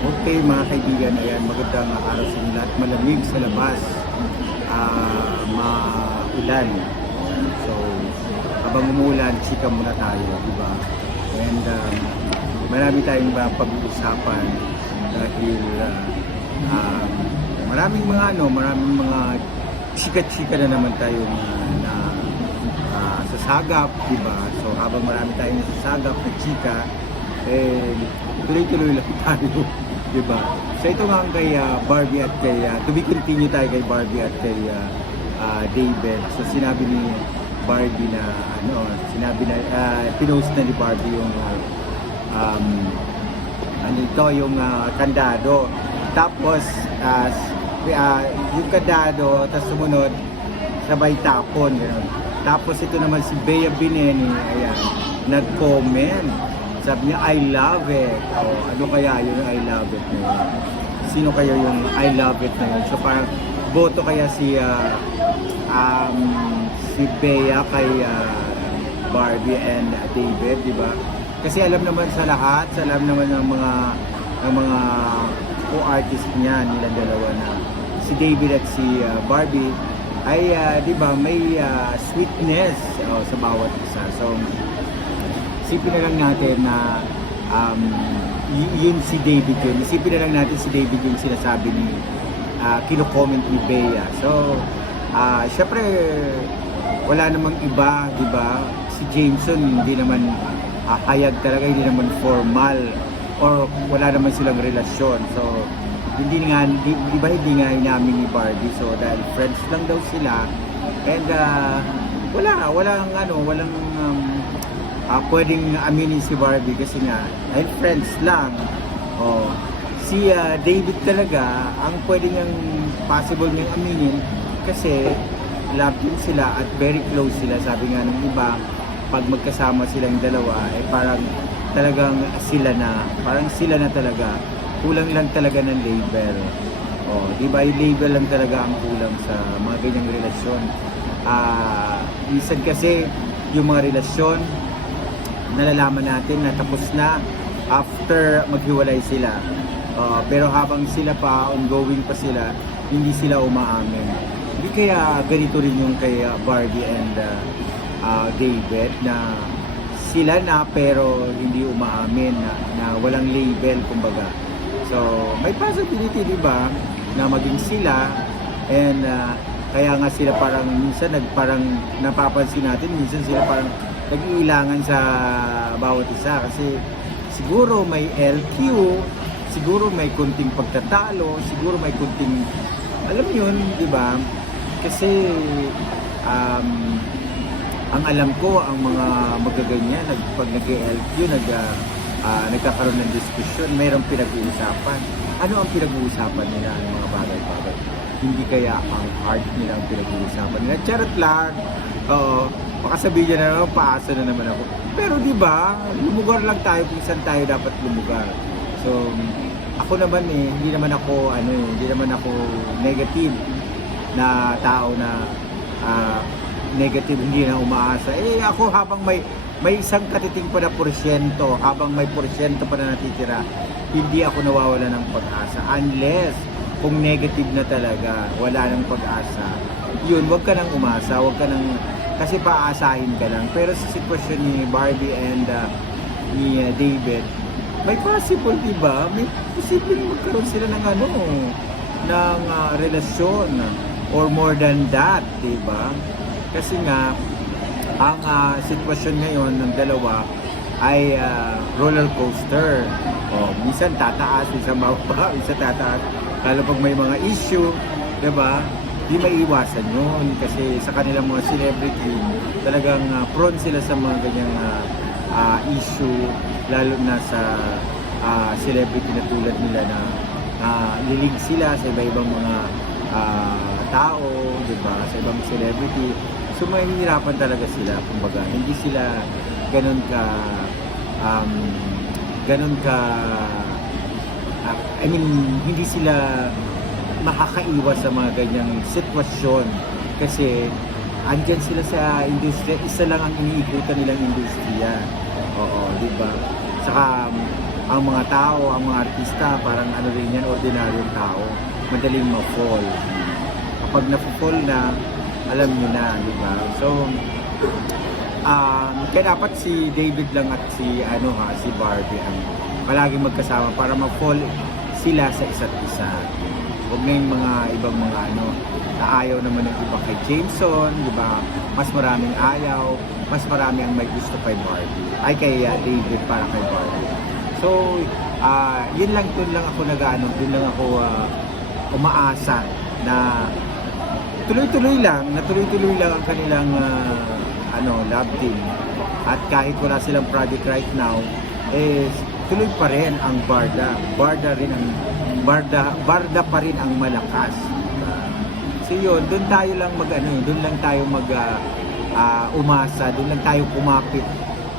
Okay mga kaibigan, ayan, magandang araw sa inyo lahat. Malamig sa labas, maulan. So, habang umuulan, chika muna tayo, di ba? And marami tayong pag-uusapan dahil maraming mga chika-chika na naman tayo na sasagap, di ba? So, habang marami tayong sasagap na chika, tuloy-tuloy lang tayo, di ba? So ito nga kay Barbie at kay to be continue tayo kay Barbie at kay David. So sinabi ni Barbie na pinost na ni Barbie yung yung kandado. Tapos yung kandado, tapos sumunod sabay tapon, gano'n. Tapos ito naman si Bea Bineni, ayan, nag-comment. Sabi niya, I love it. O, ano kaya yung I love it na yun? Sino kaya yung I love it na yun? So parang boto kaya si Bea kay Barbie and David, di ba? Kasi alam naman sa lahat, alam naman ng mga co-artist niya, nilang dalawa na si David at si Barbie ay di ba may sweetness sa bawat isa. So isipin na lang natin na yun si David yun. Isipin na lang natin si David yung sinasabi ni kino-comment ni Bea. So, syempre wala namang iba, di ba? Si Jameson hindi naman hayag talaga, hindi naman formal or wala naman silang relasyon. So, hindi nga inamin ni Barbie. So, dahil friends lang daw sila and walang pwedeng aminin si Barbie kasi nga ay friends lang. Si David talaga ang pwede niyang possible niyang aminin kasi love din sila at very close sila. Sabi nga ng iba, pag magkasama silang dalawa parang talagang sila na talaga. Kulang lang talaga ng label. Di ba? Yung label lang talaga ang kulang sa mga ganyang relasyon. Minsan kasi yung mga relasyon nalalaman natin na tapos na after maghiwalay sila. Pero habang sila pa, ongoing pa sila, hindi sila umaamin. Hindi kaya ganito rin yung kay Barbie and David na sila na pero hindi umaamin na walang label kumbaga. So may possibility, di ba, na maging sila and kaya nga sila parang minsan parang napapansin natin, minsan sila parang nag-iilangan sa bawat isa kasi siguro may LQ, siguro may kunting pagtatalo, siguro may kunting, alam yun, di ba? Kasi ang alam ko, ang mga magaganyan, pag nag-LQ, nagkakaroon ng diskusyon, mayroong pinag-uusapan. Ano ang pinag-uusapan nila ng mga bagay-bagay? Hindi kaya ang heart nila ang pinag-uusapan nila. Charot lang. Baka sabihin niya na naman, paasa na naman ako. Pero di ba, lumugar lang tayo kung saan tayo dapat lumugar. So, ako naman hindi naman ako negative na tao na negative, hindi na umaasa. Ako habang may isang katiting pa na porsyento, habang may porsyento pa na natitira, hindi ako nawawala ng pag-asa. Unless, kung negative na talaga, wala nang pag-asa, yun, wag ka nang umasa, kasi paaasahin ka lang. Pero sa sitwasyon ni Barbie and ni David, may possible, di ba? May posibleng magkaroon sila ng relasyon or more than that, di ba? Kasi nga ang sitwasyon ngayon ng dalawa ay roller coaster. Minsan tataas, minsan mababa, minsan tataas. Lalo pag may mga issue, di ba? Di maiiwasan yun kasi sa kanilang mga celebrity talagang prone sila sa mga ganyang issue, lalo na sa celebrity na tulad nila na lilig sila sa iba-ibang mga tao, di ba? Sa ibang celebrity. So mahihirapan talaga sila, kumbaga hindi sila ganun ka hindi sila makakaiwas sa mga ganyang sitwasyon kasi andyan sila sa industriya, isa lang ang iniikutan nilang industriya. Di ba? Saka ang mga tao, ang mga artista, parang ano rin yan, ordinaryong tao. Madaling ma-fall. Kapag na-fall na, alam niyo na, di ba? So, kaya dapat si David lang at si Barbie ang palaging magkasama para ma-fall sila sa isa't isa. Huwag na yung mga ibang mga na ayaw naman ng iba kay Jameson, di ba? Mas maraming ayaw, mas marami ang may gusto kay Barbie. Ay kay David para kay Barbie. So, yun lang, dun lang ako dun lang ako umaasa na tuloy-tuloy lang ang kanilang love team. At kahit wala silang project right now, tuloy pa rin ang Barda. Barda pa rin ang malakas. So yun, doon tayo lang doon lang tayo umasa, doon lang tayo kumapit.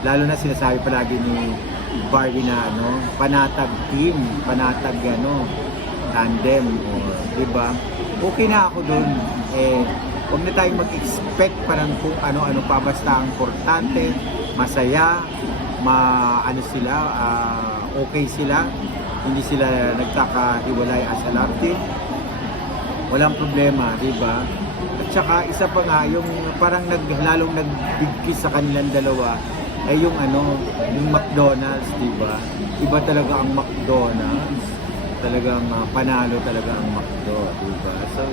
Lalo na sinasabi palagi ni Barbie na panatag team, panatag tandem, di ba? Okay na ako doon. Huwag na tayong mag-expect parang kung ano-ano pa, basta ang importante, masaya, sila, okay sila, hindi sila nagkakahiwalay as a love team. Walang problema, di ba? At saka isa pa nga, yung parang lalong nagbigkis sa kanilang dalawa, ay yung McDonald's, di ba? Iba talaga ang McDonald's. Talagang panalo talaga ang McDo, di ba? So,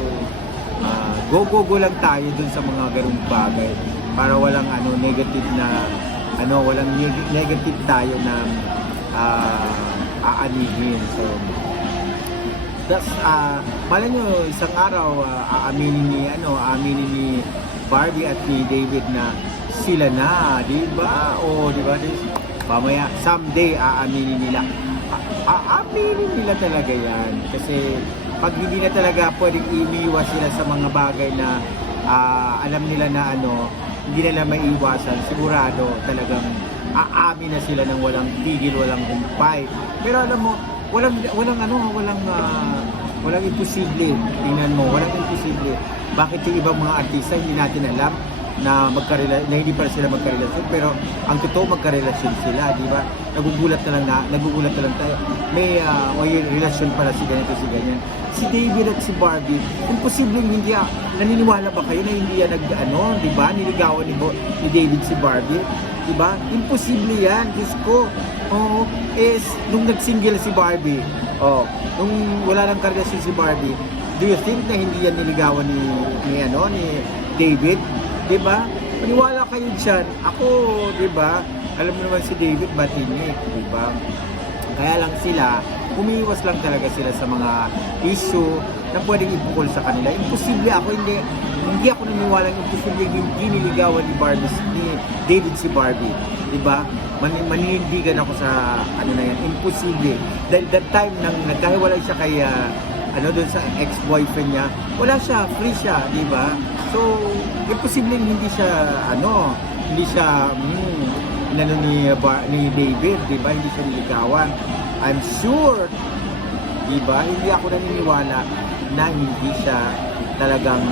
go lang tayo dun sa mga ganung bagay para walang negative na walang negative tayo na aanihin. So, malay nyo, isang araw aaminin ni Barbie at ni David na sila na, di ba? O, di ba? Mamaya, someday aaminin nila. Aaminin nila talaga yan. Kasi pag hindi na talaga pwedeng iniwas sila sa mga bagay na alam nila na hindi nila maiiwasan, sigurado talagang aamin na sila ng walang tigil, walang humpay. Pero alam mo, walang imposible. Tingnan mo, walang imposible. Bakit yung ibang mga artista hindi natin alam na hindi pa sila magkarelasyon, pero ang totoo magkarelasyon sila, di ba? Nagugulat na lang tayo. May relasyon pala si ganito, si ganyan. Si David at si Barbie, imposible hindi naniniwala ba kayo na hindi yan di ba? Niligawan ni David si Barbie, di ba? Imposible yan, Diyos ko. Nung nag-single si Barbie, nung wala nang karelasyon si Barbie, do you think na hindi yan niligawan ni David? Diba? Maniwala kayo dyan. Ako, diba? Alam mo naman si David matinik, diba? Kaya lang sila, umiiwas lang talaga sila sa mga issue na pwedeng ipukol sa kanila. Imposible ako, hindi ako naniniwala ng imposible hindi niligawan ni David si Barbie. Diba? Maninindigan ako sa na yan. Imposible. Dahil that time nang nagkahiwalay siya kay doon sa ex-boyfriend niya, wala siya, free siya, di ba? So, imposible hindi siya ni David, di ba? Hindi siya niligawan. I'm sure, di ba? Hindi ako naniniwala na hindi siya talagang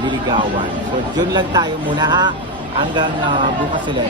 niligawan. So, dyan lang tayo muna ha, hanggang bukas ulit.